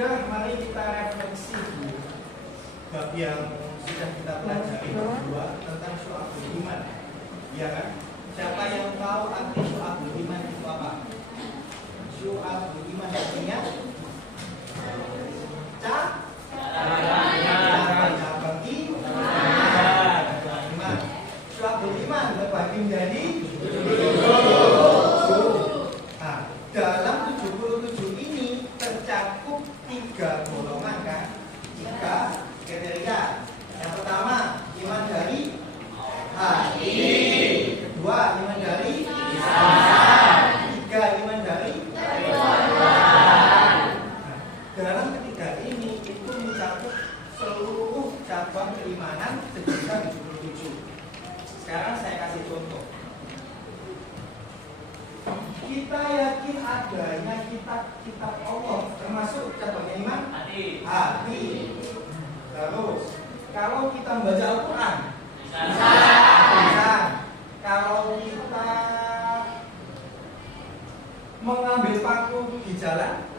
sudah, mari kita refleksi bab yang sudah kita pelajari berdua tentang syu'abul iman. Ya kan? Siapa yang tahu arti syu'abul iman itu apa? Syu'abul iman artinya cabang iman. Syu'abul iman terbagi menjadi 77. Nah, dalam 77 ini tercakup 3 golongan kan? 3 kriteria. Yang pertama, iman dari hati. Kedua, iman dari lisan. Tiga, iman dari perbuatan. Dalam ketiga ini itu mencakup seluruh cabang keimanan sejumlah 77. Sekarang saya kasih contoh. Kita yakin adanya kitab Allah, termasuk cabang iman hati. Terus, kalau kita membaca Al-Quran, lisan. Kalau kita mengambil paku di jalan,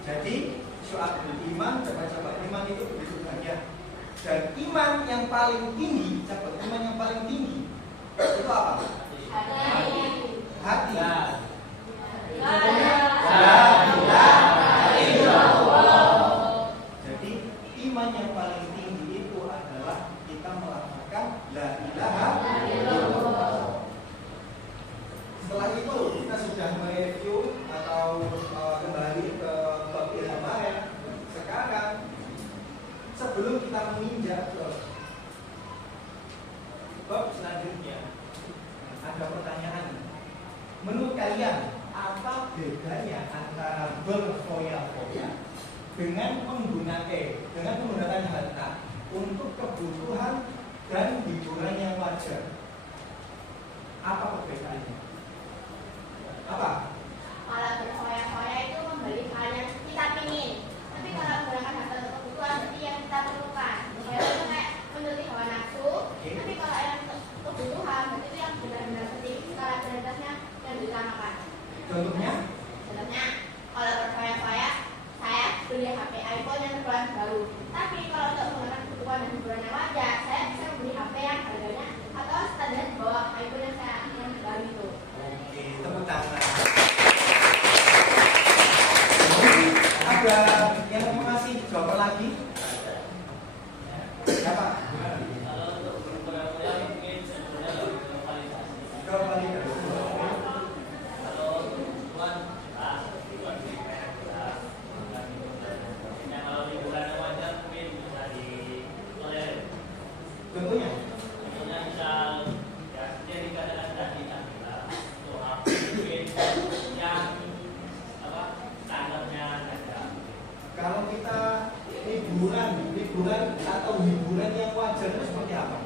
jadi syu'abul iman, cabang iman itu begitu banyak. Dan iman yang paling tinggi, cabang iman yang paling tinggi itu apa? Hati. Jadi iman yang paling tinggi itu adalah kita melafalkan la ilaha illallah. Setelah itu kita sudah mereview atau kembali ke bab yang kemarin. Sekarang sebelum kita menginjak ke bab selanjutnya, ada pertanyaan. Menurut kalian, apa bedanya antara berfoya-foya dengan menggunakan harta untuk kebutuhan dan hiburan yang wajar? Apa perbedaannya? Apa? Kalau berfoya-foya itu membeli hal yang kita pingin. Tapi kalau menggunakan harta untuk kebutuhan, berarti yang kita perlukan. Berfoya itu kayak menuruti hawa nafsu. Tapi kalau yang kebutuhan, berarti itu yang benar-benar penting. Skala prioritasnya yang diutamakan. Contohnya, kalau berfoya-foya, saya beli HP iPhone yang terkeluaran baru. Tapi kalau untuk menggunakan kebutuhan dan hiburan yang wajar, saya bisa membeli HP yang harganya atau standar di bawah iPhone yang saya yang baru itu. oke, tepuk tangan. Ada yang mau ngasih jawaban lagi? Siapa? Kalau kita liburan atau hiburan yang wajar itu seperti apa?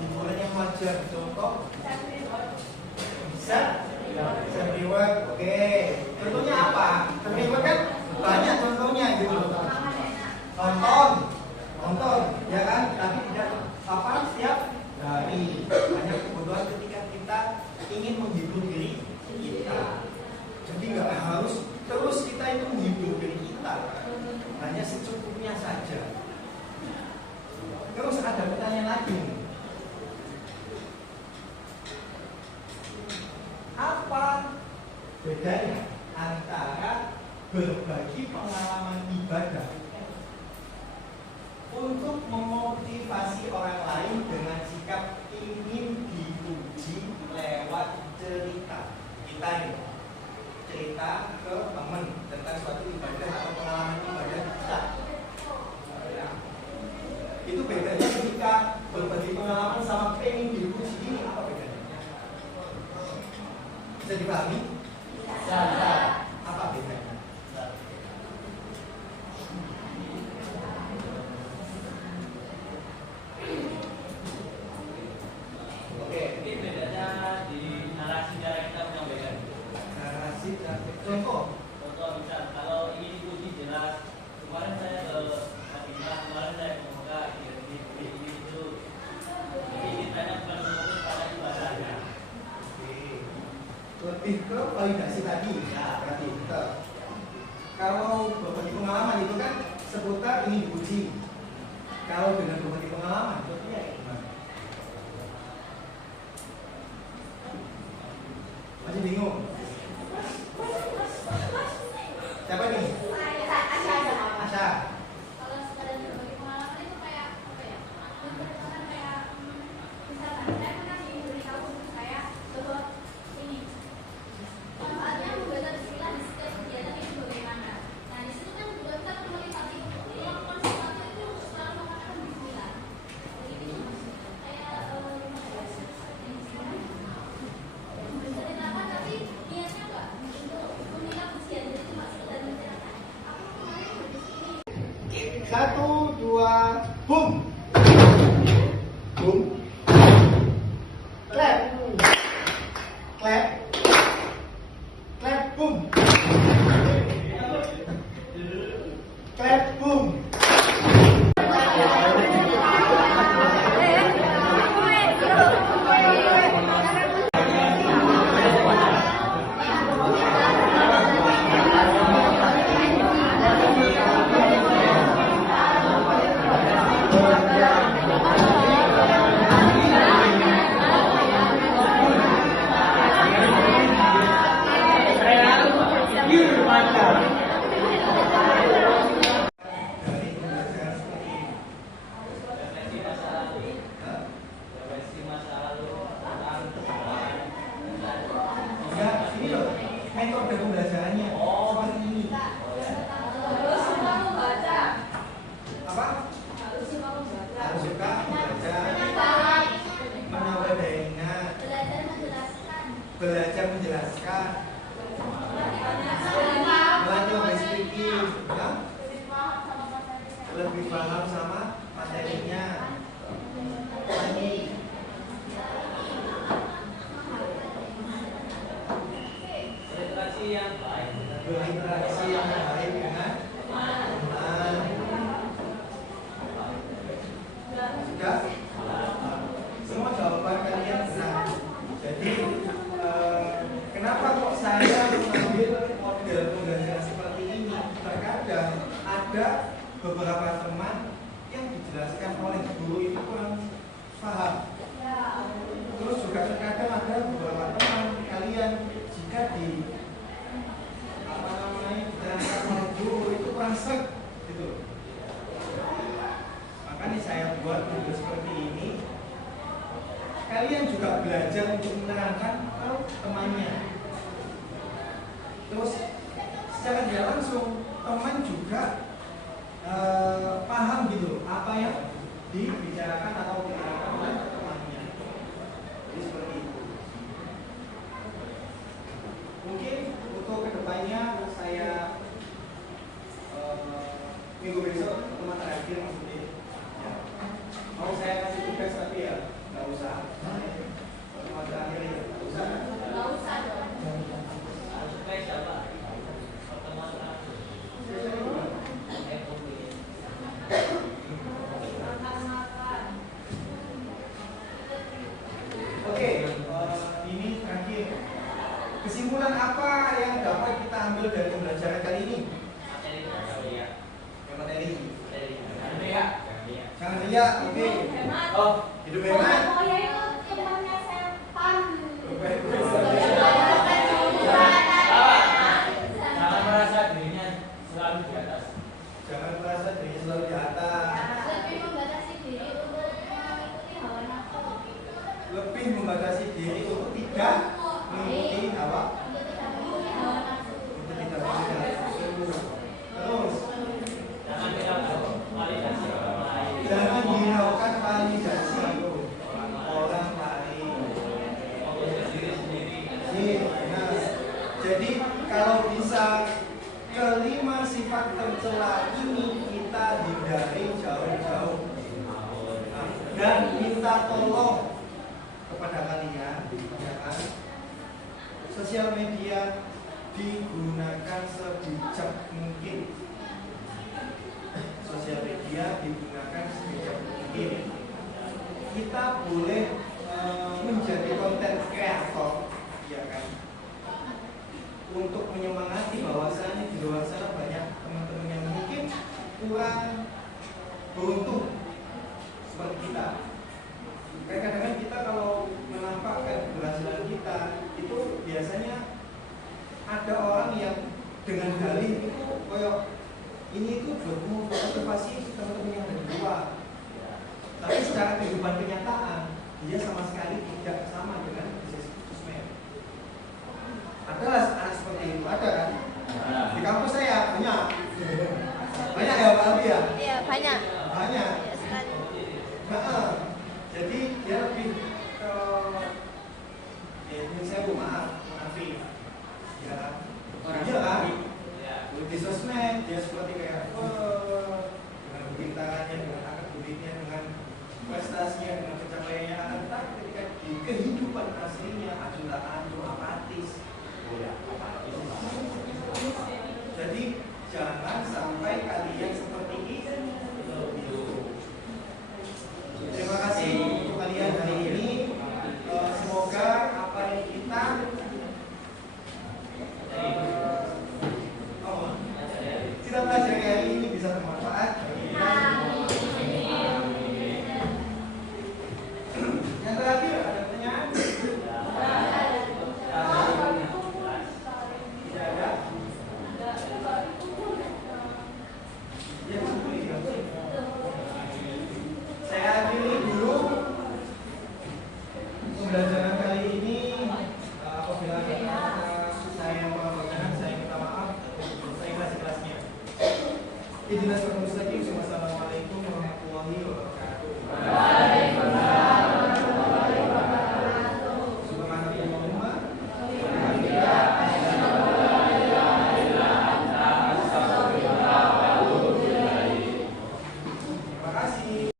Hiburan yang wajar, contoh bisa reward, oke. Contohnya apa? Reward kan banyak contohnya gitu. Nonton, ya kan? Tapi tidak setiap hari. Hanya kebutuhan ketika kita ingin menghibur diri kita. Jadi nggak harus terus kita itu menghibur diri kita, hanya secukupnya saja. Terus ada pertanyaan lagi. Apa bedanya antara berbagi pengalaman ibadah untuk memotivasi orang lain dengan sikap ingin dipuji lewat cerita kita ini? Cerita ke teman tentang suatu ibadah atau pengalaman ibadah kita. Itu bedanya ketika berbagi lebih ke validasi tadi. Ya, berarti kalau berbagi pengalaman itu kan seputar ingin diuji. Kalau dengan berbagi pengalaman itu ya gimana? Masih bingung? Siapa nih? Asya. Kalau sekadar berbagi pengalaman itu kayak apa ya? Kayak misalkan saya pernah diberitahu saya bahwa ini manfaatnya membaca bismillah di setiap kegiatan itu bagaimana. Nah di situ kan juga kita termotivasi untuk melakukan sesuatu itu selalu mengatakan bismillah. Jadi itu kayak menceritakan tapi niatnya enggak untuk menilai ujian, jadi cuma sekedar menceritakan. Aku kemarin berdiskusi. 1, 2, boom. Boom. Clap. Clap. Clap, boom. Clap, boom. Ya, ini loh, metode pembelajarannya. Seperti ini. Harus semua membaca. Apa? Harus semua membaca. Harus suka membaca, menawadaina, belajar menjelaskan, melatih public speaking, ya? Lebih paham sama materinya. Lagi. Berinteraksi yang baik. Berinteraksi yang baik dengan teman. Sudah? Semua jawaban kalian benar. Jadi kenapa kok saya mengambil model pembelajaran seperti ini? Terkadang ada beberapa teman yang dijelaskan oleh guru itu kurang paham. Terus juga terkadang ada beberapa teman kalian jika di dijelaskan oleh guru itu kurang sek gitu. Makanya saya buat video seperti ini. Kalian juga belajar untuk menerangkan ke temannya. Terus secara tidak langsung teman juga paham gitu apa yang dibicarakan atau diterangkan oleh temannya. Jadi seperti itu. Mungkin untuk kedepannya saya minggu besok teman terakhir maksudnya. Ya. Mau saya kasih tugas tapi ya nggak usah. Teman terakhir ya nggak usah. Nggak usah dong. Harus spesial Pak. Pertemuan terakhir. Oke, ini terakhir. Kesimpulan apa yang dapat kita ambil dari pembelajaran kali ini? Materi ya. Yang materi. Materi ya. Jangan riak, oke. Oh, Hidup hemat. Oh ya itu temannya setan. jangan merasa dirinya selalu di atas. Jangan merasa dirinya selalu di atas. Lebih membatasi diri untuk mengikuti hawa nafsu. Lebih membatasi diri untuk tidak mengikuti hawa. Untuk tidak mengikuti hawa nafsu. Untuk tidak mengikuti hawa nafsu. Terus, Jangan hiraukan validasi orang lain. jangan hiraukan validasi orang lain. Fokus ke diri sendiri. Nah, jadi kalau bisa kelima sifat tercela ini kita hindari jauh-jauh. Nah, dan minta tolong kepada kalian, ya kan? Sosial media digunakan sebijak mungkin. Sosial media digunakan sebijak mungkin. Kita boleh menjadi konten kreator, ya kan? untuk menyemangati bahwasannya di luar sana banyak teman-teman yang mungkin kurang beruntung seperti kita. Kadang-kadang kita kalau menampakkan keberhasilan kita itu biasanya ada orang yang dengan dalih itu koyok ini itu buat motivasi teman-teman yang dari luar. Tapi secara kehidupan kenyataan dia sama sekali tidak sama dengan bisnis sosmed. Adalah anak seperti itu, ada kan? Di kampus saya banyak ya Pak Aldi ya? Iya, banyak. Banyak. Iya, sekali. Nah, jadi dia lebih ke ini saya maaf, ya, iya kan? Di sosmed dia seperti kayak